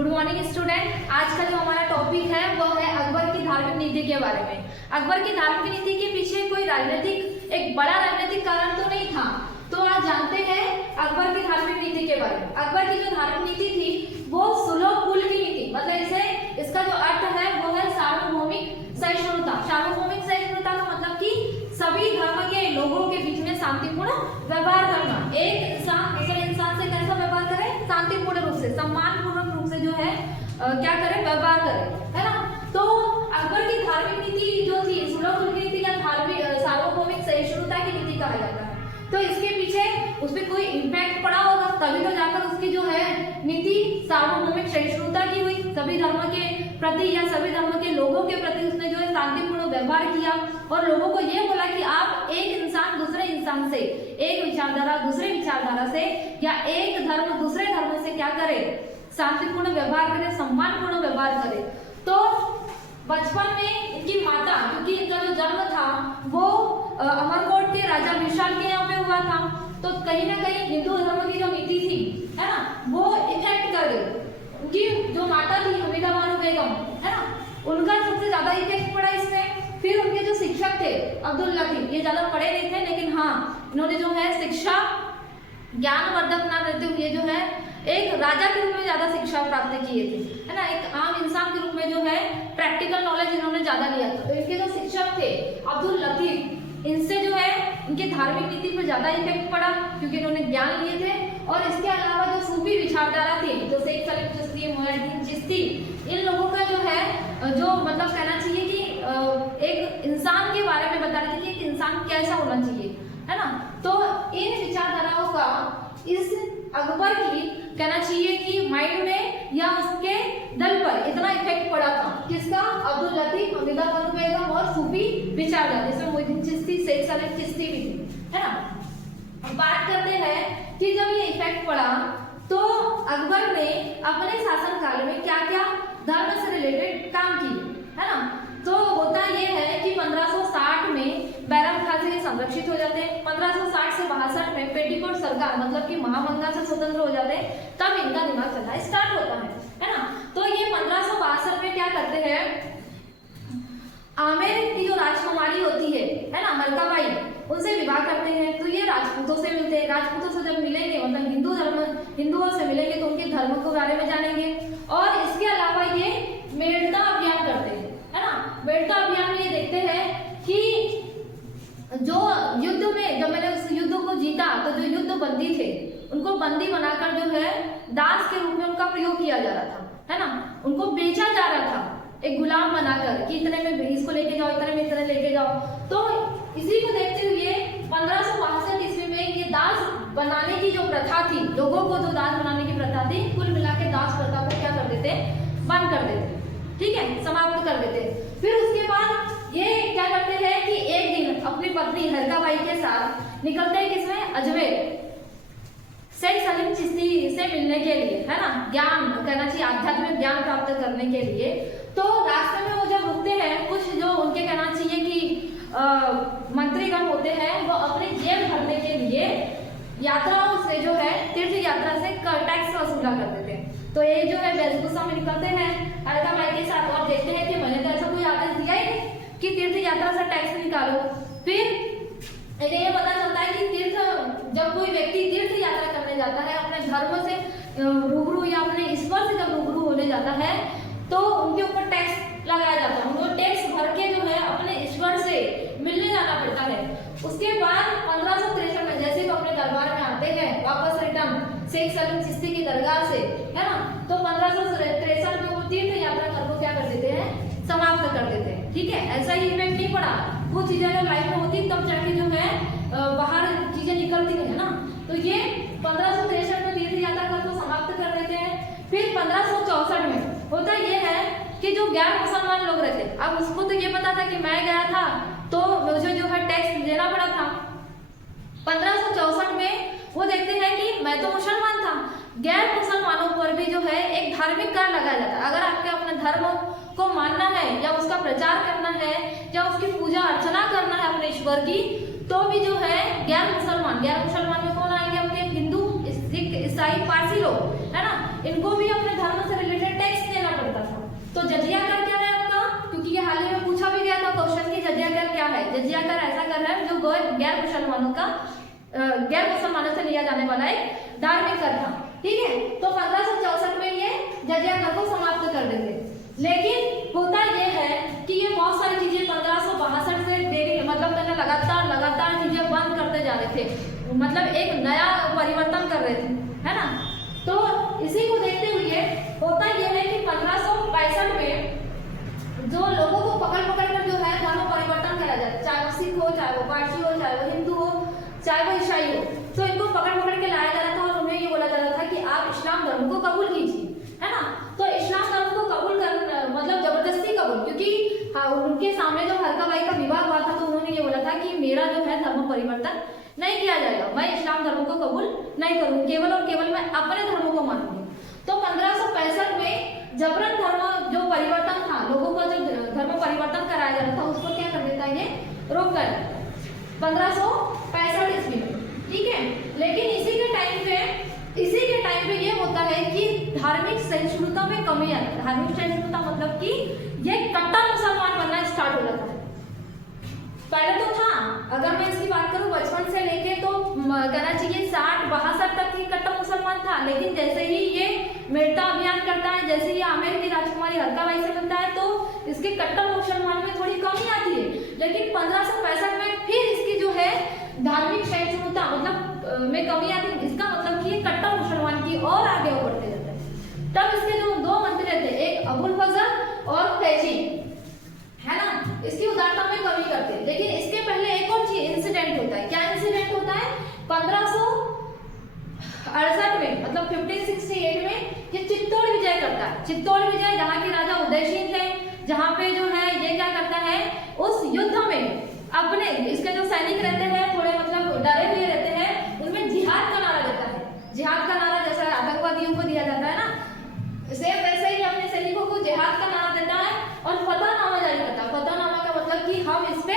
Good morning student. आज का जो हमारा टॉपिक है वो है अकबर की धार्मिक नीति के बारे में। अकबर की धार्मिक नीति के पीछे कोई राजनीतिक एक बड़ा राजनीतिक कारण तो नहीं था, तो आज जानते हैं अकबर की धार्मिक नीति के बारे में। अकबर की जो धार्मिक नीति थी वो सुलभ कुल की नीति, मतलब इसका जो अर्थ है वो है सार्वभौमिक सहिष्णुता। सार्वभौमिक सहिष्णुता का मतलब कि सभी धर्म के लोगों के बीच में शांतिपूर्ण व्यवहार करना। एक इंसान दूसरे इंसान से कैसा व्यवहार करे? शांतिपूर्ण रूप से, सम्मानपूर्वक रूप से जो है क्या करे? व्यवहार करे, है ना। तो अकबर की धार्मिक नीति जो थी सुलभ कुल की नीति या धार्मिक सार्वभौमिक सहिष्णुता की नीति कहा जाता है। तो इसके पीछे उस पर कोई इम्पैक्ट पड़ा होगा, तभी तो जाकर उसकी जो है नीति सार्वभौमिक सहिष्णुता की हुई। सभी धर्म के प्रति या सभी धर्म के लोगों के प्रति उसने जो है शांतिपूर्ण व्यवहार किया और लोगों को ये बोला कि आप एक इंसान दूसरे इंसान से, एक विचारधारा दूसरे विचारधारा से या एक धर्म दूसरे धर्म से क्या करे? शांतिपूर्ण व्यवहार करे, सम्मानपूर्ण व्यवहार करे। तो बचपन में इनकी माता, क्योंकि इनका जो जन्म था वो अमरकोट के राजा विशाल के यहाँ पे हुआ था, तो कहीं ना कहीं हिंदू धर्म की जो नीति थी, है ना, वो इफेक्ट कर गई। उनकी जो माता थी हमीदा बानो बेगम, है ना, उनका सबसे ज्यादा इफेक्ट पड़ा इसमें। फिर उनके जो शिक्षक थे अब्दुल लतीफ, ये ज्यादा पढ़े नहीं थे, लेकिन हाँ इन्होंने जो है शिक्षा ज्ञानवर्धक ना रहते हुए जो है एक राजा के रूप में ज्यादा शिक्षा प्राप्त किए थे, है ना। एक आम इंसान के रूप में जो है प्रैक्टिकल नॉलेज इन्होंने ज्यादा लिया था। तो इनके जो शिक्षक थे अब्दुल लतीफ, इनसे जो है इनकी धार्मिक नीति पर ज्यादा इफेक्ट पड़ा, क्योंकि इन्होंने ज्ञान लिए थे। और इसके अलावा जो सूफी विचारधारा थी, जो शेख सलीम चिश्ती, मोइनुद्दीन चिश्ती, इन लोगों का जो है जो मतलब कहना चाहिए कि एक इंसान के बारे में बता रहे थे कि एक इंसान कैसा होना चाहिए, है ना। तो इन विचारधाराओं का इस अकबर की कहना चाहिए कि माइंड में या उसके दिल पर इतना इफेक्ट पड़ा था। किसका? अब्दुल लतीफ, हमीदा बानो बेगम और सूफी विचारधारा, जिसमें मोइनुद्दीन चिश्ती, शेख सलीम चिश्ती भी थी, है ना। बात करते हैं कि जब ये इफेक्ट पड़ा तो अकबर ने अपने शासनकाल में क्या क्या धर्म से रिलेटेड काम किए, है ना। तो होता ये है कि 1560 में बैरम खां से संरक्षित हो जाते हैं। 1560 से 62 में पेटीकोट सरकार मतलब कि महामंगा से स्वतंत्र हो जाते हैं, तब इनका दिमाग चलना स्टार्ट होता है ना। तो ये 1562 में क्या करते हैं, आमेर की जो राजकुमारी होती है ना, मलकाबाई, उनसे विवाह करते हैं। तो ये राजपूतों से मिलते हैं। राजपूतों से जब मिलेंगे मतलब हिंदुओं से मिलेंगे तो उनके धर्म के बारे में जानेंगे। और इसके अलावा ये मेड़ता अभियान करते हैं, है ना। मेड़ता अभियान में ये देखते हैं कि जो युद्ध में जब मैंने उस युद्ध को जीता तो जो युद्ध बंदी थे उनको बंदी बनाकर जो है दास के रूप में उनका प्रयोग किया जा रहा था, है ना। उनको बेचा जा रहा था एक गुलाम बनाकर कि इतने में इसको लेके जाओ, इतने में इतने लेके जाओ। तो इसी को देखते हुए 1562 ईस्वी में ये दास बनाने की जो प्रथा थी, लोगों को जो दास बनाने की प्रथा थी, कुल मिला के दास प्रथा को क्या कर देते? बंद कर देते, ठीक है, समाप्त कर देते। फिर उसके बाद ये क्या करते हैं कि एक दिन अपनी पत्नी हरकाबाई के साथ निकलते हैं किसमें? अजमेर, शेख सलीम चिश्ती से मिलने के लिए, है ना, ज्ञान कहना चाहिए, आध्यात्मिक ज्ञान प्राप्त करने के लिए। तो रास्ते में वो जब रुकते हैं, कुछ जो उनके कहना चाहिए कि मंत्रीगण होते हैं, वो अपने जेब भरने के लिए यात्राओं से जो है तीर्थ यात्रा से टैक्स वसूला करते थे। तो ये जो है वेशभूषा में निकलते हैं हरकाबाई के साथ और देखते हैं कि मैंने तो ऐसा कोई आदेश दिया ही नहीं कि तीर्थ यात्रा से टैक्स निकालो। फिर ये पता चलता है कि जब कोई व्यक्ति तीर्थ यात्रा करने जाता है, अपने धर्म से रूबरू या अपने ईश्वर से जब रूबरू होने जाता है, तो उनके ऊपर टैक्स लगाया जाता है। उनको टैक्स भर के जो है अपने ईश्वर से मिलने जाना पड़ता है। उसके बाद 1563 में जैसे वो अपने दरबार में आते हैं वापस रिटर्न शेख सलीम चिश्ती की दरगाह से, है ना, तो 1563 में वो तीर्थ यात्रा को क्या कर देते हैं? समाप्त कर देते हैं, ठीक है। ऐसा ही इफेक्ट नहीं पड़ा, वो चीजें जो लाइफ में होती तब जाके जो है बाहर चीजें निकलती है ना। तो ये 1563 में तीर्थ यात्रा को समाप्त कर देते हैं। फिर 1564 में होता ये है कि जो गैर मुसलमान लोग रहते, अब उसको तो ये पता था कि मैं गया था तो मुझे जो है टैक्स देना पड़ा था। 1564 में वो देखते हैं कि मैं तो मुसलमान था, गैर मुसलमानों पर भी जो है एक धार्मिक कर लगाया जाता है। अगर आपके अपने धर्म को मानना है या उसका प्रचार करना है या उसकी पूजा अर्चना करना है अपने ईश्वर की, तो भी जो है गैर मुसलमान में कौन आएंगे? आपके हिंदू, सिख, ईसाई, पारसी लोग, है ना, इनको भी अपने धर्म से रिलेटेड मुसलमानों का गैर मुसलमानों से लिया जाने वाला एक धार्मिक कर था। ठीक है, तो 1564 में ये जजिया कर को समाप्त कर देते। लेकिन होता ये है कि ये बहुत सारी चीजें 1562 से देरी मतलब लगातार चीजें बंद करते जा रहे थे, मतलब एक नया परिवर्तन कर रहे थे, है ना। तो इसी को देखते हुए होता यह है कि 1565 में जो लोगों को पकड़ कर जो है धर्म परिवर्तन करा जाता, चाहे वो सिख हो, चाहे वो पारसी हो, चाहे वो हिंदू हो, चाहे वो ईसाई हो, तो इनको पकड़ के लाया जा रहा था और उन्हें ये बोला जा रहा था कि आप इस्लाम धर्म को कबूल कीजिए, है ना। तो इस्लाम धर्म को कबूल कर मतलब जबरदस्ती कबूल, क्योंकि उनके सामने जो हरका भाई का विवाह हुआ था तो उन्होंने ये बोला था कि मेरा जो है धर्म परिवर्तन नहीं किया जाएगा, मैं इस्लाम धर्म को कबूल नहीं करूंगी, केवल और केवल मैं अपने धर्म को मानूंगी। तो 1565 में जबरन धर्म जो परिवर्तन था, लोगों का जो धर्म परिवर्तन कराया जा रहा था उसको क्या कर देता है, ये रोक कर 1565 ईस्वी में। ठीक है, लेकिन इसी के टाइम पे ये होता है कि धार्मिक सहिष्णुता में कमी आती है। धार्मिक सहिष्णुता मतलब कि ये कट्टर मुसलमान बनना स्टार्ट हो जाता है। पहले तो था, अगर मैं इसकी बात करूं बचपन से लेके तो कहना चाहिए 60-62 तक ही कट्टर मुसलमान था, लेकिन जैसे ही ये मेरठा अभियान करता है, जैसे ही आमेर की राजकुमारी हरका बाई से मिलता है तो इसके कट्टर मुसलमान में थोड़ी कमी आती है। लेकिन 1565 में फिर इसकी जो है धार्मिक सहिष्णुता मतलब में कमी आती है। इसका मतलब कि ये कट्टर मुसलमान की और आगे बढ़ते जाते हैं। तब इसके जो दो मंत्री थे, एक अबुल फजल और फैजी, है ना, इसकी उदारता में कमी करते हैं। लेकिन इसके पहले एक और चीज इंसिडेंट होता है। क्या इंसिडेंट होता है? 1568 में मतलब 1568 में ये चित्तौड़ विजय करता है। चित्तौड़ विजय जहाँ के राजा उदयसिंह थे, जहाँ पे जो है ये क्या करता है, उस युद्ध में अपने इसके जो सैनिक रहते हैं थोड़े मतलब डरे हुए रहते हैं, उनमें जिहाद का नारा देता है। जिहाद का नारा जैसा आतंकवादियों को दिया जाता है ना, सेम वैसे ही अपने सैनिकों को जिहाद का नारा देता है और फतहनामा जारी करता है। फतहनामा का मतलब कि हम इस पे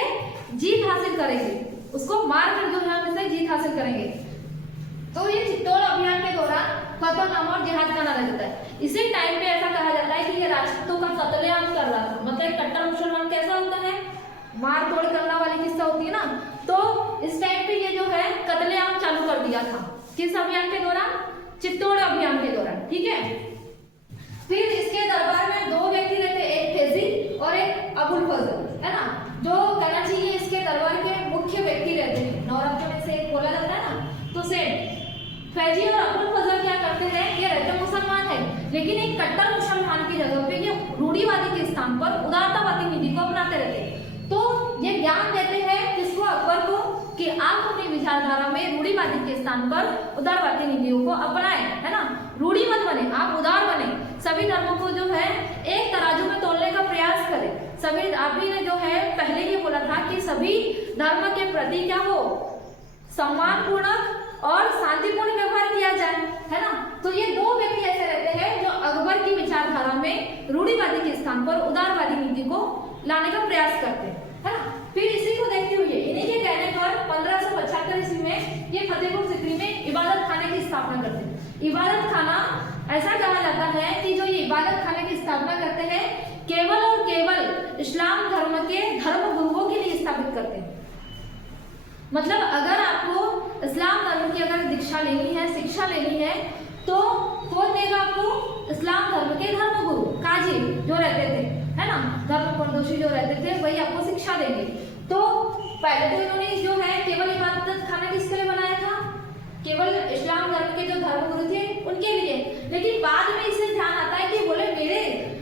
जीत हासिल करेंगे, उसको मार कर जो है हम इससे जीत हासिल करेंगे। तो ये चित्तौड़ अभियान के दौरान फतहनामा और जिहाद का नारा देता है। इसी टाइम पे ऐसा कहा जाता है कि ये राजपूतों का कत्लेआम कर रहा था। मतलब कट्टर मुसलमान कैसा होता है, मार तोड़ करने वाली किस्सा होती है ना, तो इस टाइम पे ये जो है कत्लेआम चालू कर दिया था। किस अभियान के दौरान? चित्तौड़ अभियान के दौरान। ठीक है, फिर इसके दरबार में दो व्यक्ति रहते, एक फैजी और एक अबुल फजल, है ना, जो कहना चाहिए इसके दरबार के मुख्य व्यक्ति रहते हैं। नौरत्न में से एक बोला जाता है ना, तो सेम फैजी और अबुल फजल क्या करते हैं, ये रहते मुसलमान है, लेकिन एक कट्टर मुसलमान की जगह पे ये रूढ़िवादी के स्थान पर उदारतावादी नीति को अपनाते रहते हैं। तो ये ज्ञान देते हैं किसको? अकबर को, कि आप अपनी विचारधारा में रूढ़िवादी के स्थान पर उदारवादी नीतियों को अपनाएं, है ना, रूढ़ी मत बने, आप उदार बने, सभी धर्मों को जो है एक तराजू में तोलने का प्रयास करें। सभी आप ही ने जो है पहले ये बोला था कि सभी धर्म के प्रति क्या हो, सम्मानपूर्वक और शांतिपूर्ण व्यवहार किया जाए, है ना। तो ये दो व्यक्ति ऐसे रहते हैं जो अकबर की विचारधारा में रूढ़िवादी के स्थान पर उदारवादी नीति को लाने का प्रयास करते हैं, है ना। फिर इसी को देखते हुए इन्हीं के कहने पर 1575 ईस्वी में ये फतेहपुर सीकरी में इबादत खाने की स्थापना करते हैं। इबादत खाना ऐसा कहा जाता है कि जो ये इबादत खाने की स्थापना करते हैं केवल और केवल इस्लाम धर्म के धर्म गुरुओं के लिए स्थापित करते हैं। मतलब अगर आपको इस्लाम धर्म की अगर दीक्षा लेनी है, शिक्षा लेनी है, तो कौन देगा आपको? इस्लाम धर्म के धर्म गुरु काजी जो रहते थे, है ना, धर्म प्रदोषी जो रहते थे, वही आपको शिक्षा देंगे। तो पहले तो इन्होंने जो है केवल इबादत खाना किसके लिए बनाया था? केवल इस्लाम धर्म के जो धर्म गुरु थे उनके लिए। लेकिन बाद में इसे ध्यान आता है कि बोले मेरे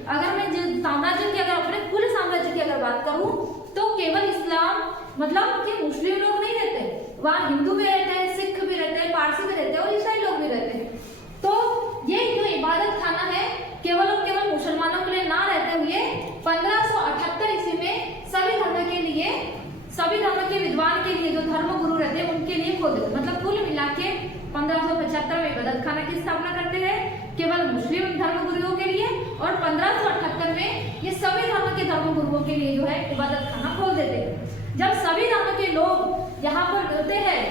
अगर मैं साम्राज्य की अगर अपने कुल साम्राज्य की अगर बात करूं तो केवल इस्लाम मतलब कि मुस्लिम लोग नहीं रहते, वहाँ हिंदू भी रहते हैं, सिख भी रहते हैं, पारसी भी रहते हैं और ईसाई लोग भी रहते हैं। तो ये जो इबादत खाना है केवल और केवल मुसलमानों के लिए ना रहते हुए 1578 ईस्वी में सभी धर्म के लिए, सभी धर्म के विद्वान के लिए जो धर्म गुरु रहते हैं उनके लिए खोल देते। मतलब कुल मिला के 1575 में इबादत खाना की स्थापना करते हैं केवल मुस्लिम धर्म गुरुओं के लिए, और 1578 में ये सभी धर्म के धर्म गुरुओं के लिए जो है इबादत खाना खोल देते हैं। जब सभी धर्म के लोग यहाँ पर मिलते हैं,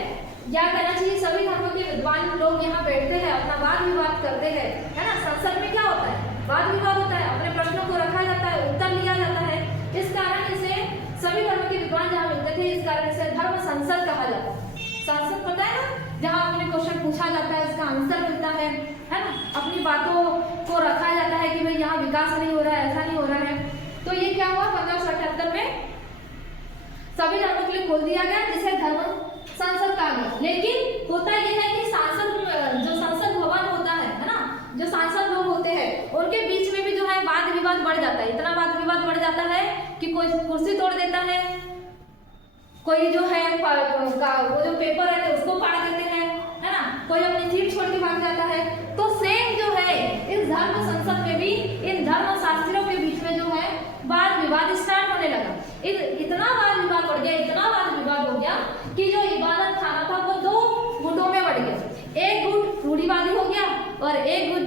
या कहना चाहिए सभी धर्म के विद्वान लोग यहाँ बैठते हैं, अपना वाद विवाद करते हैं, है ना। संसद में क्या होता है? वाद विवाद होता है, अपने प्रश्नों को रखा जाता है, उत्तर लिया जाता है। इस कारण इसे सभी धर्म के विद्वान जहाँ मिलते थे, इस कारण इसे धर्म संसद कहा जाता है। जाता है, उसका आंसर मिलता है ना। अपनी बातों को रखा जाता है कि भाई यहाँ विकास नहीं हो रहा है, ऐसा नहीं हो रहा है। तो ये क्या हुआ 1578 में सभी धर्मों के लिए खोल दिया गया, जिसे धर्म संसद कहा गया। लेकिन होता यह है कि जो संसद भवन होता है ना, जो सांसद लोग होते हैं उनके बीच में भी जो है वाद विवाद बढ़ जाता है। इतना वाद विवाद बढ़ जाता है कि कोई कुर्सी तोड़ देता है, कोई जो है वो जो पेपर है उसको फाड़ देते हैं, है ना, कोई अपनी सीट छोड़ के भाग जाता है। तो सेम जो है इस धर्म संसद में भी इन धर्म शास्त्रियों के बीच में जो है वाद विवाद स्टार्ट होने लगा। इतना वाद विवाद बढ़ गया, इतना वाद विवाद हो गया कि जो इबादत खाना था वो दो गुटों में बढ़ गया। एक गुट रूढ़िवादी हो गया और एक गुट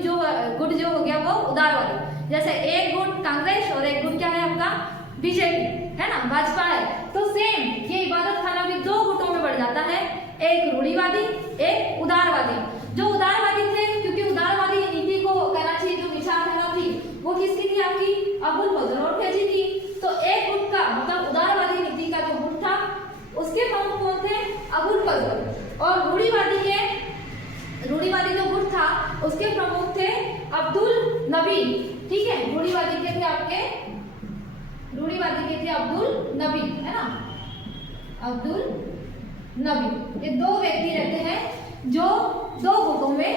जो हो गया वो उदारवादी। जैसे एक गुट कांग्रेस और एक गुट क्या है आपका बीजेपी, है ना, भाजपा है। तो सेम ये इबादत खाना भी दो गुटों में बढ़ जाता है, एक रूढ़िवादी एक उदारवादी। जो उदारवादी थे, क्योंकि उदारवादी नीति को कहना चाहिए जो विचारधारा थी वो किसकी थी, आपकी अबुल फजल और फैजी की। तो एक गुट का मतलब उदारवादी नीति का जो गुट था उसके प्रमुख कौन थे, अबुल फजल। और रूढ़िवादी जो गुट था उसके प्रमुख थे अब्दुल नबी। ठीक है, रूढ़िवादी के थे अब्दुल नबी, है ना, अब्दुल नबी। ये दो व्यक्ति रहते हैं जो दो गुटों में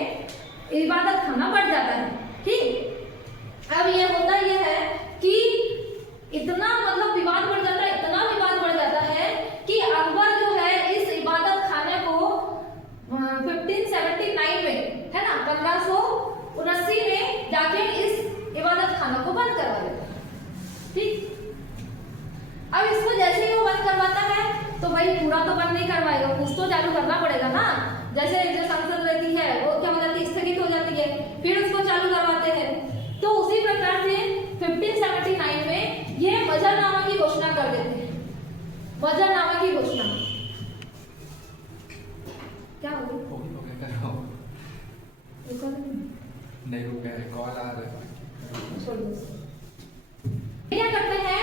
इबादत खाना बढ़ जाता है। ठीक, अब ये होता यह है कि इतना मतलब विवाद बढ़ जाता है, इतना विवाद बढ़ जाता है कि अकबर जो है इस इबादत खाने को 1579 में, है ना, 1579 में जाके इस इबादत खाना को बंद करवा देता है। ठीक, अब इसको जैसे ही वो बंद करवाता है तो भाई पूरा तो बंद नहीं करवाएगा, कुछ तो चालू करना पड़ेगा ना। जैसे जो संसद रहती है वो क्या हो जाती है, स्थगित हो जाती है, फिर उसको चालू करवाते हैं। तो उसी प्रकार से 1579 में ये मजरनामा की घोषणा कर देते हैं। मजरनामा की घोषणा क्या होगी? नहीं रुका है, कॉल आ रहा है। क्या करते हैं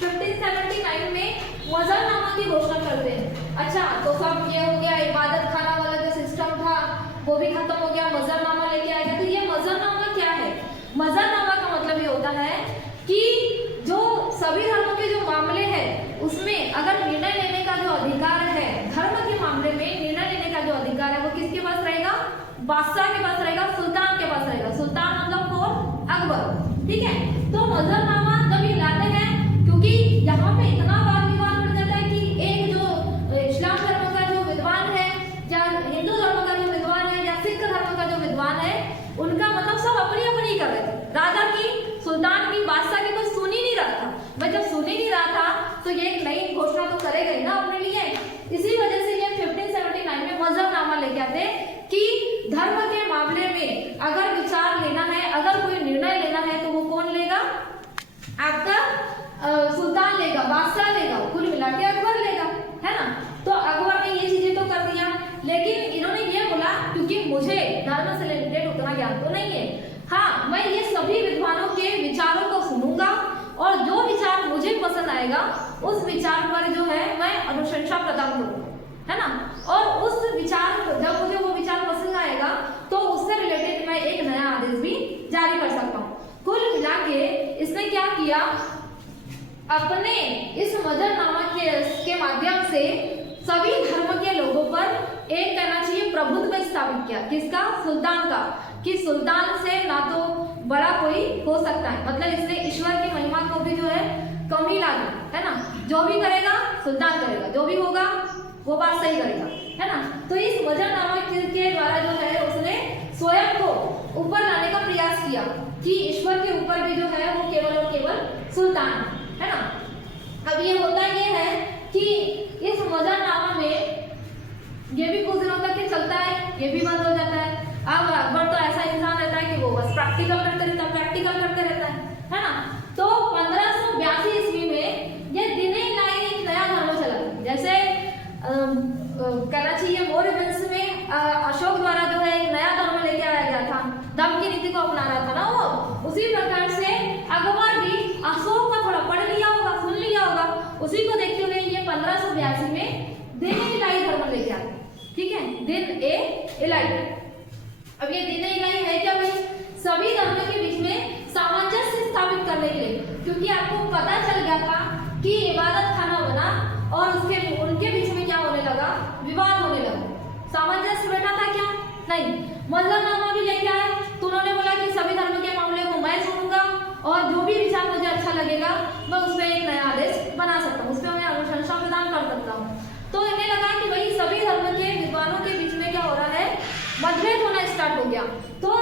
1579 में मजरनामा की घोषणा करते हैं। अच्छा, तो सब ये हो गया, इबादत खाना वाला जो सिस्टम था वो भी खत्म हो गया, मजरनामा लेके आएगा। तो ये मजरनामा क्या है? मजरनामा का मतलब ये होता है कि जो सभी धर्मों के जो मामले हैं उसमें अगर निर्णय लेने का जो अधिकार है, धर्म के मामले में निर्णय लेने का जो अधिकार है वो किसके पास रहेगा? बादशाह के पास रहेगा, सुल्तान के पास रहेगा। सुल्तान मतलब कौन? अकबर। ठीक है, तो मजरनामा जब ये लाते हैं, क्योंकि यहाँ पे इतना वाद विवाद बढ़ जाता है कि एक जो इस्लाम धर्म का जो विद्वान है या हिंदू धर्म का जो विद्वान है या सिख धर्म का जो विद्वान है, उनका मतलब सब अपनी अपनी कर रहे थे। राजा की, सुल्तान की, बादशाह की कोई सुन ही नहीं रहा था। भाई जब सुन ही नहीं रहा था तो ये एक नई घोषणा तो करेगा ही ना अपने लिए। इसी वजह से ये 1579 में मजरनामा लेके आते कि धर्म के मामले में अगर विचार लेना है, अगर कोई निर्णय लेना है तो वो कौन लेगा? आपका सुल्तान लेगा, बादशाह लेगा, कुल मिला के अकबर लेगा, है ना। तो अकबर ने ये चीजें तो कर दिया, लेकिन इन्होंने ये बोला क्योंकि मुझे धर्म से रिलेटेड उतना ज्ञान तो नहीं है, हाँ मैं ये सभी विद्वानों के विचारों को सुनूंगा और जो विचार मुझे पसंद आएगा उस विचार पर जो है मैं अनुशंसा प्रदान करूंगा, है ना। और उस विचार जब मुझे वो विचार पसंद आएगा तो उससे रिलेटेड मैं एक नया आदेश भी जारी कर सकता हूँ। कुल मिला के इसने क्या किया, अपने इस मजरनामा के माध्यम से सभी धर्म के लोगों पर एक कहना चाहिए प्रभुत्व स्थापित किया। किसका? सुल्तान का, कि सुल्तान से ना तो बड़ा कोई हो सकता है। मतलब इसने ईश्वर की महिमा को भी जो है कम ही ला दी, है ना। जो भी करेगा सुल्तान करेगा, जो भी होगा वो बात सही करेगा, है ना। तो इस मजरनामा के द्वारा जो है उसने स्वयं को ऊपर लाने का प्रयास किया कि ईश्वर के ऊपर भी जो है वो केवल और केवल सुल्तान, है ना। अब ये होता ये है कि इस मजरनामा में ये भी कुछ दिनों तक चलता है, ये भी बंद हो जाता है। अब अकबर तो ऐसा इंसान रहता है कि वो बस प्रैक्टिकल करते रहता है ना। तो 1582 ईस्वी में ये दिने लाई एक नया धर्म चला। जैसे कहना चाहिए मौर्य वंश में अशोक द्वारा जो है एक नया धर्म लेके आया गया था, दम की नीति को अपना रहा था ना वो, उसी प्रकार से अकबर भी अशोक का थोड़ा पढ़ लिया होगा, सुन लिया होगा, उसी को देखते हुए ये 1582 में दिन ए इलाई धर्म लेके आते। ठीक है, दिन ए इलाई। अब ये दीन इलाही है क्या भाई? सभी धर्मों के बीच में सामंजस्य स्थापित करने के लिए, क्योंकि आपको पता चल गया था कि इबादत खाना बना और उनके बीच में क्या होने लगा? विवाद होने लगा। सामंजस्य बैठा था क्या? नहीं। मसलतनामा भी लेके आए तो उन्होंने बोला कि सभी धर्म के मामले को मैं सुनूंगा और जो भी विचार मुझे अच्छा लगेगा मैं उस पर एक नया आदेश बना सकता हूँ, उस पर मैं अनुशंसा प्रदान कर सकता हूँ। तो इन्हें लगा कि भाई सभी धर्म के विद्वानों के बीच में क्या हो रहा है? मतभेद होना स्टार्ट हो गया। तो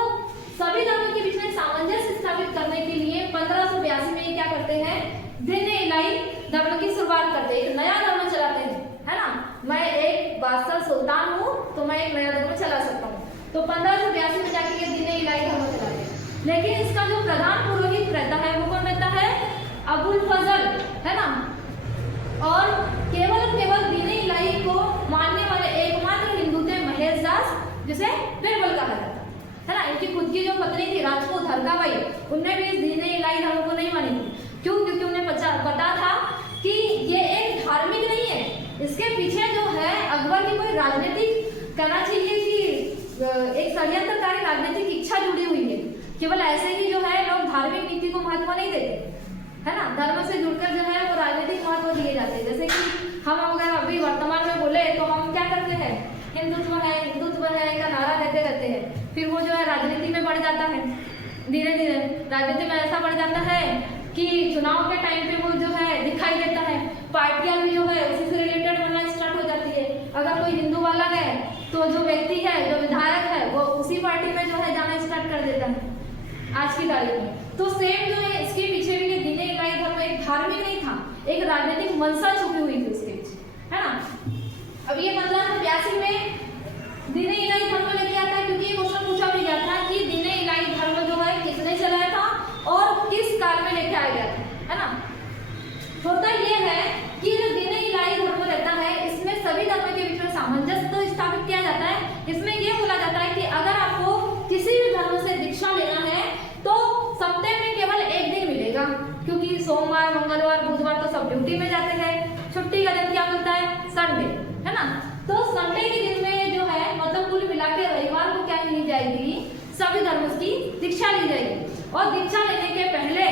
सभी धर्मों के बीच में सामंजस्य स्थापित करने के लिए 1582 में ये क्या करते हैं? दीन इलाही धर्म की शुरुआत करते हैं, एक नया धर्म चलाते हैं, है ना। मैं एक बादशाह सुल्तान हूँ तो मैं एक नया धर्म चला सकता हूँ। तो 1582 में जाके ये दीन इलाही धर्म चलाते हैं। लेकिन इसका जो प्रधान पुरोहित रहता है वो कौन रहता है? अबुल फजल, है ना। और केवल दीन इलाही को मानने वाले एकमात्र हिंदू थे महेश दास, जिसे बिरबल कहा जाता है ना। इनकी खुद की जो पत्नी थी राजपूत हरकाबाई, उनने भी इस दीन इलाही धर्म को नहीं मानी थी। क्यों? क्योंकि उन्हें पता था कि ये एक धार्मिक नहीं है, इसके पीछे जो है अकबर की कोई राजनीतिक कहना चाहिए कि एक षड्यंत्रकारी राजनीतिक इच्छा जुड़ी हुई है। केवल ऐसे ही जो है लोग धार्मिक नीति को महत्व नहीं देते, है ना। धर्म से जुड़कर जो है वो राजनीतिक महत्व दिए जाते हैं। जैसे कि हम अगर अभी वर्तमान में बोले तो हम क्या करते हैं? हिंदुत्व है का नारा देते रहते हैं, फिर वो जो है राजनीति में बढ़ जाता है। धीरे धीरे राजनीति में ऐसा बढ़ जाता है कि चुनाव के टाइम पे वो जो है दिखाई देता है, पार्टियां भी जो है उसी से रिलेटेड बनना स्टार्ट हो जाती है। अगर कोई हिंदू वाला है तो जो व्यक्ति है, जो विधायक है, वो उसी पार्टी में जो है जाना स्टार्ट कर देता है आज की तारीख में। तो सेम जो है इसके पीछे भी दीन इलाही धर्म एक धार्मिक नहीं था, एक राजनीतिक मंशा छुपी हुई थी उसके पीछे, है ना। अब ये 1582 में दीन इलाही धर्म लेके आता है, क्योंकि ये क्वेश्चन पूछा भी गया था कि दीन इलाही धर्म जो है किसने चलाया था और किस काल में लेके आया गया था, है ना। होता ये है कि जो दीन इलाही धर्म रहता है इसमें सभी धर्म के बीच में सामंजस्य तो स्थापित किया जाता है। इसमें ये बोला जाता है कि अगर आपको किसी भी धर्म से दीक्षा लेना है तो सप्ताह में केवल एक दिन मिलेगा, क्योंकि सोमवार, मंगलवार, बुधवार तो सब ड्यूटी में जाते हैं। छुट्टी का दिन क्या मिलता है? संडे, है ना। तो संडे के दिन में जो है मतलब कुल मिला के रविवार को क्या ली जाएगी? सभी धर्म की दीक्षा ली जाएगी। और दीक्षा लेने के पहले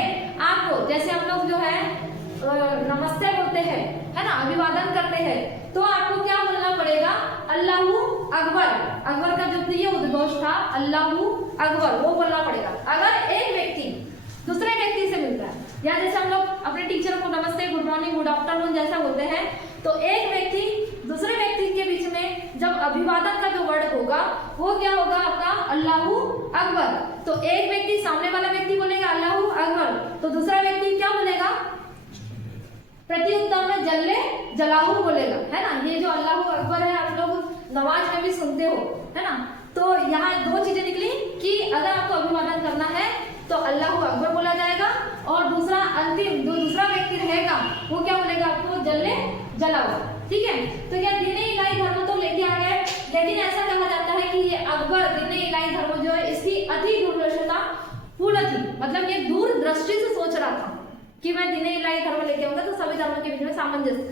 आपको, जैसे हम लोग जो है नमस्ते बोलते हैं, है ना, अभिवादन करते हैं, तो आपको क्या बोलना पड़ेगा? अल्लाहू अकबर। अकबर का जो प्रिय उद्घोष था अल्लाहू अकबर, वो बोलना पड़ेगा। अगर एक व्यक्ति दूसरे व्यक्ति से मिलता है, या जैसे हम लोग अपने टीचर को नमस्ते, गुड मॉर्निंग, गुड आफ्टरनून जैसा बोलते हैं, तो एक व्यक्ति दूसरे व्यक्ति के बीच में जब अभिवादन का जो वर्ड होगा वो क्या होगा आपका? अल्लाहू अकबर। तो एक व्यक्ति सामने वाला व्यक्ति बोलेगा अल्लाहू अकबर, तो दूसरा व्यक्ति क्या बोलेगा? प्रति उत्तर में जल्ले जलाहू बोलेगा, है ना। ये जो अल्लाहू अकबर है आप लोग नमाज में भी सुनते हो, है ना। तो यहाँ दो चीजें निकली कि अगर आपको अभिवादन करना है तो अल्लाहू अकबर बोला जाएगा, और दूसरा अंतिम जो दूसरा व्यक्ति रहेगा वो क्या बोलेगा? आपको जल्ले जलाओ, ठीक है। तो यह दीन इलाही धर्म तो लेके आ गए, लेकिन ऐसा कहा जाता है कि ये अकबर दीन इलाही धर्म जो है इसकी अति दूरदर्शिता पूर्ण थी, मतलब ये दूर दृष्टि से सोच रहा था कि मैं दीन इलाही धर्म लेके आऊंगा तो सभी धर्मों के बीच में सामंजस्य।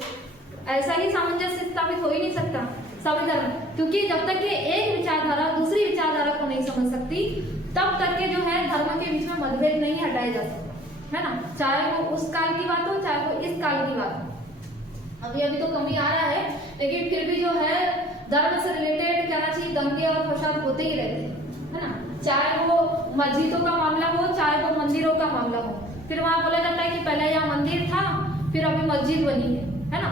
ऐसा ही सामंजस्य स्थापित हो ही नहीं सकता सभी धर्म, क्योंकि जब तक ये एक विचारधारा दूसरी विचारधारा को नहीं समझ सकती तब तक के जो है धर्म के बीच में मतभेद नहीं हटाए जा सकते, है ना। चाहे वो उस काल की बात हो, चाहे वो इस काल की बात हो। अभी तो कमी आ रहा है, लेकिन फिर भी जो है धर्म से रिलेटेड कहना चाहिए दंगे और फसाद होते ही रहते हैं, है ना। चाहे वो मस्जिदों का मामला हो, चाहे वो मंदिरों का मामला हो। फिर वहां बोला जाता है कि पहले यहाँ मंदिर था, फिर अभी मस्जिद बनी है ना।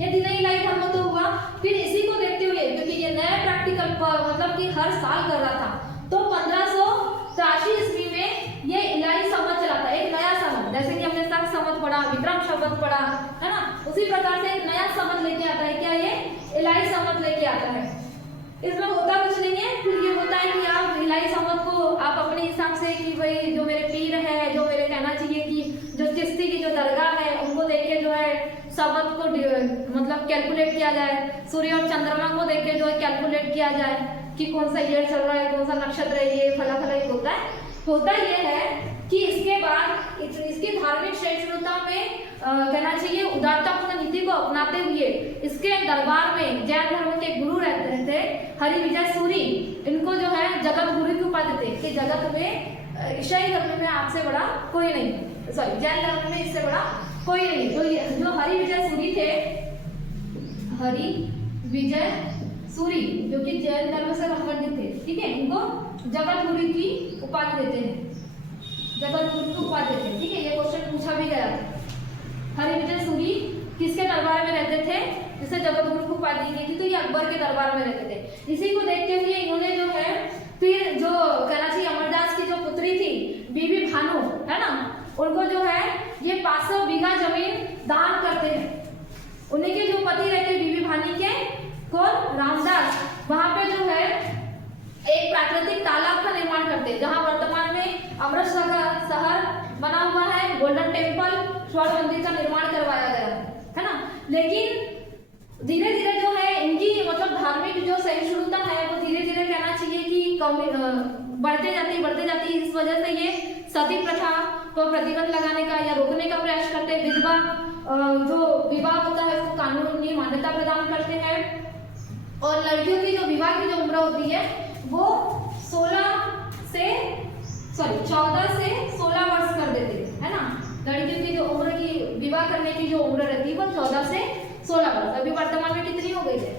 ये दीन इलाही धर्म तो हुआ। फिर इसी को देखते हुए, क्योंकि ये नया प्रैक्टिकल मतलब कि हर साल कर रहा था, तो 1583 ईस्वी में ये इलाही संवत चला था, एक नया संवत। जैसे कि हमने शक संवत पढ़ा, विक्रम संवत पढ़ा, है ना, उसी प्रकार से एक नया संवत लेके आता है। क्या ये इलाही संवत लेके आता है। इसमें होता कुछ नहीं है, फिर ये होता है कि आप इलाही संवत को आप अपने हिसाब से कि भाई जो मेरे पीर है, जो मेरे कहना चाहिए कि जो चिश्ती की जो दरगाह है उनको देख के जो है संवत को मतलब कैलकुलेट किया जाए, सूर्य और चंद्रमा को देख के जो है कैलकुलेट किया जाए कि कौन सा ईयर चल रहा है, कौन सा नक्षत्र है, ये फला फला होता है। होता ये है कि इसके बाद इसकी धार्मिक सहिष्णुता में कहना चाहिए उदारतापूर्ण नीति को अपनाते हुए इसके दरबार में जैन धर्म के गुरु रहते थे हरिविजय सूरी, इनको जो है जगत गुरु की उपाधि थे कि जगत में ईसाई धर्म में आपसे बड़ा कोई नहीं, सॉरी जैन धर्म में इससे बड़ा कोई नहीं। तो ये जो हरिविजय सूरी थे, हरिविजय सूरी जो कि जैन धर्म से संबंधित थे, ठीक है, इनको जगत गुरु की उपाधि देते हैं, जगत गुरु की उपाधि देते हैं, ठीक है। ये क्वेश्चन पूछा भी गया था। हरिविजय सूरी किसके दरबार में रहते थे जिसे जगत गुरु की उपाधि दी गई थी? तो ये अकबर के दरबार में रहते थे। इसी को देखते हुए इन्होंने जो है फिर जो कहना चाहिए अमरदास की जो पुत्री थी बीबी भानु, है ना, उनको जो है ये 500 बीघा जमीन दान करते हैं। उन्हीं के जो पति रहते बीबी भानी के कौन, रामदास, वहां पे जो है एक प्राकृतिक तालाब का निर्माण करते हैं जहां वर्तमान में अमृतसर का शहर बना हुआ है, गोल्डन टेम्पल, स्वर्ण मंदिर का निर्माण करवाया गया है ना। लेकिन धीरे धीरे जो है इनकी मतलब धार्मिक जो सहिष्णुता है वो धीरे धीरे कहना चाहिए कि बढ़ते जाती। इस वजह से ये सती प्रथा को प्रतिबंध लगाने का या रोकने का प्रयास करते हैं। विधवा जो विवाह होता है उसको कानूनी मान्यता प्रदान करते हैं और लड़कियों की जो विवाह की जो उम्र होती है वो 14 से 16 वर्ष कर देते हैं, है ना। लड़कियों की जो उम्र की विवाह करने की जो उम्र रहती है वो 14 से 16 वर्ष। अभी वर्तमान में कितनी हो गई है?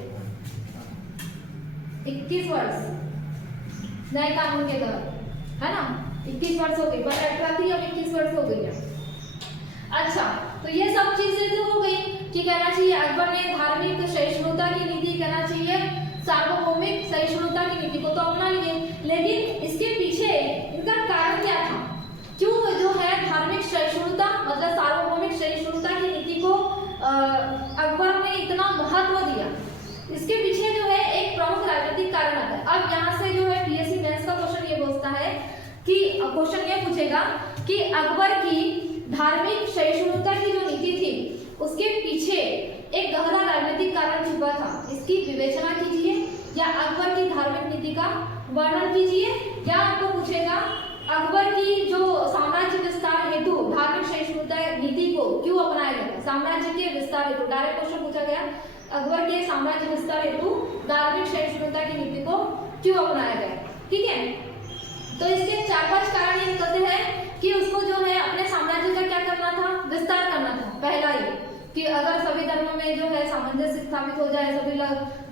21 वर्ष नए कानून के तहत, है ना। 21 वर्ष हो गई, पहले 18 थी, अब 21 वर्ष हो गई है। अच्छा, तो ये सब चीजें तो हो गई कि कहना चाहिए अकबर ने धार्मिक सहिष्णुता की नीति, कहना चाहिए सार्वभौमिक सहिष्णुता की नीति को तो अपना लिए, लेकिन इसके पीछे इनका कारण क्या था? क्यों जो है धार्मिक सहिष्णुता मतलब सार्वभौमिक सहिष्णुता की नीति को अकबर ने इतना महत्व दिया? इसके पीछे जो है एक प्रमुख राजनीतिक कारण आता है। अब यहाँ से जो है पीएससी मेंस का क्वेश्चन ये पूछता है कि क्वेश्चन ये पूछेगा कि अकबर की धार्मिक सहिष्णुता की जो नीति थी उसके पीछे एक गहरा राजनीतिक कारण छुपा था। इसकी विवेचना कीजिए या अकबर की धार्मिक नीति का वर्णन कीजिए, या आपको पूछेगा अकबर की जो साम्राज्य विस्तार हेतु धार्मिक सहिष्णुता नीति को क्यों अपनाया गया? साम्राज्य के विस्तार हेतु डायरेक्ट क्वेश्चन पूछा गया, अकबर के साम्राज्य विस्तार हेतु धार्मिक सहिष्णुता की नीति को क्यों अपनाया गया? ठीक है, तो इसके 4-5 कारण ये निकलते हैं कि उसको जो है अपने साम्राज्य का क्या करना था? विस्तार करना था। पहला ही कि अगर सभी धर्म में जो है सामंजस्य स्थापित हो जाए, सभी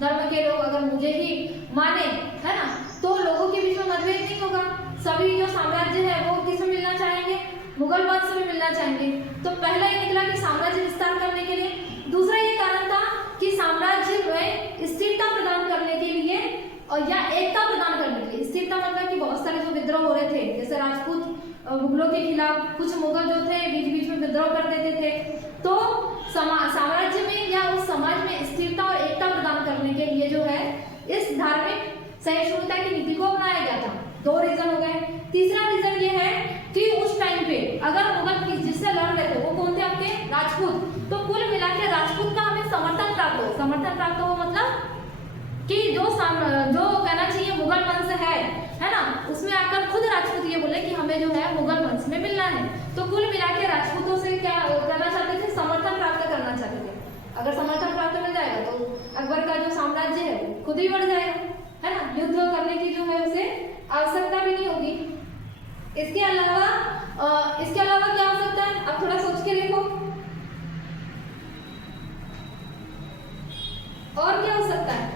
धर्म के लोग अगर मुझे ही माने, है ना, तो लोगों के बीच में मतभेद नहीं होगा। सभी जो साम्राज्य है वो किससे मिलना चाहेंगे? मुगल वंश से भी मिलना चाहेंगे। तो पहला ये निकला कि साम्राज्य विस्तार करने के लिए। दूसरा ये कारण था कि साम्राज्य में स्थिरता प्रदान करने के लिए और या एकता प्रदान करने के लिए। स्थिरता मतलब कि बहुत सारे जो विद्रोह हो रहे थे, जैसे राजपूत मुगलों के खिलाफ, कुछ मुगल जो थे बीच बीच में विद्रोह कर देते थे, तो साम्राज्य में या उस समाज में स्थिरता और एकता प्रदान करने के लिए जो है इस धार्मिक सहिष्णुता की नीति को अपनाया गया था। 2 रीजन हो गए। तीसरा रीजन ये है कि उस टाइम पे अगर मुगल जिससे लड़ रहे थे वो कौन थे? आपके राजपूत। तो कुल मिला के राजपूत का हमें समर्थन प्राप्त हो। समर्थन प्राप्त हो मतलब कि जो कहना चाहिए मुगल वंश है ना, उसमें आकर खुद राजपूत ये बोले कि हमें जो है मुगल वंश में मिलना है। तो कुल मिला के राजपूतों से क्या करना चाहते थे? समर्थन प्राप्त करना चाहते थे। अगर समर्थन प्राप्त मिल जाएगा तो अकबर का जो साम्राज्य है वो खुद ही बढ़ जाएगा, है ना। युद्ध करने की जो है उसे आवश्यकता भी नहीं होगी। इसके अलावा क्या हो सकता है? आप थोड़ा सोच के देखो, और क्या हो सकता है?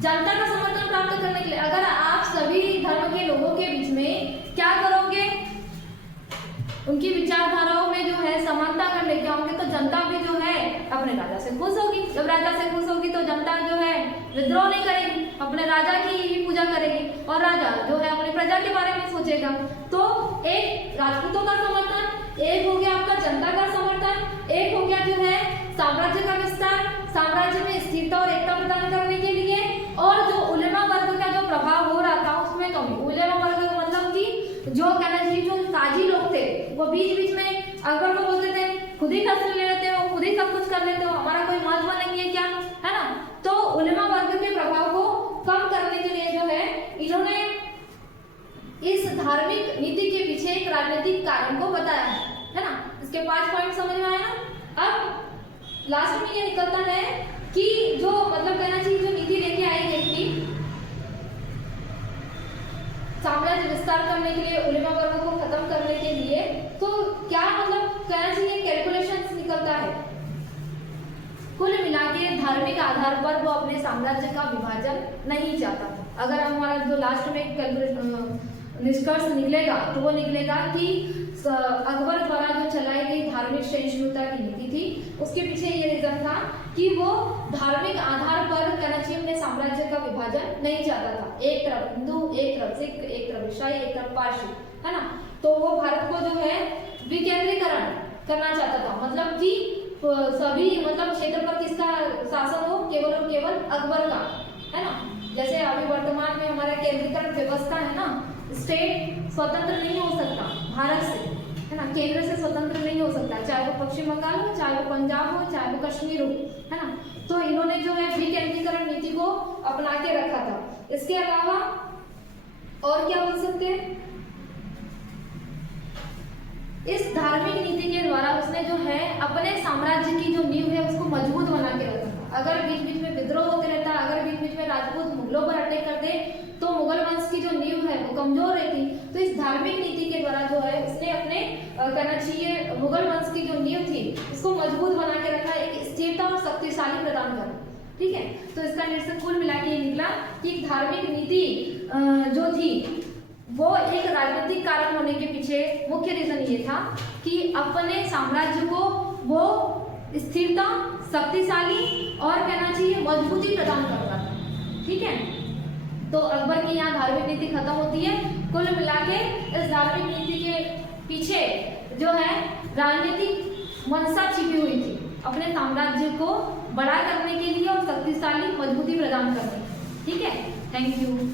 जनता का समर्थन प्राप्त करने के लिए अगर आप सभी धर्म के लोगों के बीच में क्या करोगे? उनकी विचारधाराओं में जो है समानता कर लेके आओगे तो जनता भी जो है अपने राजा से खुश होगी। जब राजा से खुश होगी तो जनता जो है विद्रोह नहीं करेगी, अपने राजा की ही पूजा करेगी और राजा जो है अपनी प्रजा के बारे में सोचेगा। तो एक राजपूतों का समर्थन, एक हो गया आपका जनता का समर्थन, एक हो गया जो है साम्राज्य का विस्तार, साम्राज्य में स्थिरता और एकता प्रदान करने के लिए, और जो उलेमा वर्ग का जो प्रभाव हो रहा था उसमें कमी। उलेमा वर्ग का मतलब कि जो कहना चाहिए जो काजी लोग थे वो बीच बीच में अकबर को बोलते थे खुद ही फैसले ले लेते हो, खुद ही सब कुछ कर लेते हो, हमारा कोई महत्व नहीं है क्या, है ना। तो उलेमा वर्ग के प्रभाव को कम करने के लिए जो है इन्होंने इस धार्मिक नीति के पीछे एक राजनीतिक कारण को बताया है ना। इसके 5 पॉइंट समझ में आए ना। अब लास्ट में ये निकलता है कि जो मतलब कहना चाहिए जो नीति लेके आई गई थी साम्राज्य विस्तार करने के लिए, उलेमा वर्ग को खत्म करने के लिए, तो क्या मतलब कहना चाहिए कैलकुलेशंस निकलता है। कुल मिला के धार्मिक आधार पर वो अपने साम्राज्य का विभाजन नहीं चाहता था। अगर हमारा जो लास्ट में कैलकुलेशन निष्कर्ष निकलेगा तो वो निकलेगा कि अकबर द्वारा जो चलाई गई धार्मिक सहिष्णुता की नीति थी उसके पीछे ये रीजन था कि वो धार्मिक आधार पर कहना चाहिए अपने साम्राज्य का विभाजन नहीं चाहता था। एक तरफ हिंदू, एक तरफ सिख, एक तरफ ईसाई, एक तरफ पारसी, है ना। तो वो भारत को जो है विकेंद्रीकरण करना चाहता था, मतलब कि सभी मतलब क्षेत्र पर किसका शासन हो, केवल और केवल अकबर का, है ना। जैसे अभी वर्तमान में हमारा केंद्रीकरण व्यवस्था है ना, स्टेट स्वतंत्र नहीं हो सकता भारत से, है ना, केंद्र से स्वतंत्र नहीं हो सकता, चाहे वो पश्चिम बंगाल हो, चाहे वो पंजाब हो, चाहे वो कश्मीर हो, है ना। तो इन्होंने जो है विकेंद्रीकरण नीति को अपना के रखा था। इसके अलावा और क्या बोल सकते हैं, इस धार्मिक नीति के द्वारा उसने जो है अपने साम्राज्य की जो नींव है उसको मजबूत बना के रखा था। अगर बीच बीच में विद्रोह होते रहता, अगर बीच बीच में राजपूत मुगलों पर अटैक कर दे तो मुगल वंश की जो नींव है वो कमजोर रहती। तो इस धार्मिक नीति के द्वारा जो है उसने अपने कहना चाहिए मुगल वंश की जो नींव थी उसको मजबूत बना के रखा, एक स्थिरता और शक्तिशाली प्रदान कर। ठीक है, तो इसका निष्कर्ष कुल मिला के निकला कि धार्मिक नीति जो थी वो एक राजनीतिक कारण होने के पीछे मुख्य रीजन ये था कि अपने साम्राज्य को वो स्थिरता, शक्तिशाली और कहना चाहिए मजबूती प्रदान करता था। ठीक है, तो अकबर की यहाँ धार्मिक नीति खत्म होती है। कुल मिला के इस धार्मिक नीति के पीछे जो है राजनीतिक मंशा छिपी हुई थी, अपने साम्राज्य को बड़ा करने के लिए और शक्तिशाली मजबूती प्रदान करने। ठीक है, थैंक यू।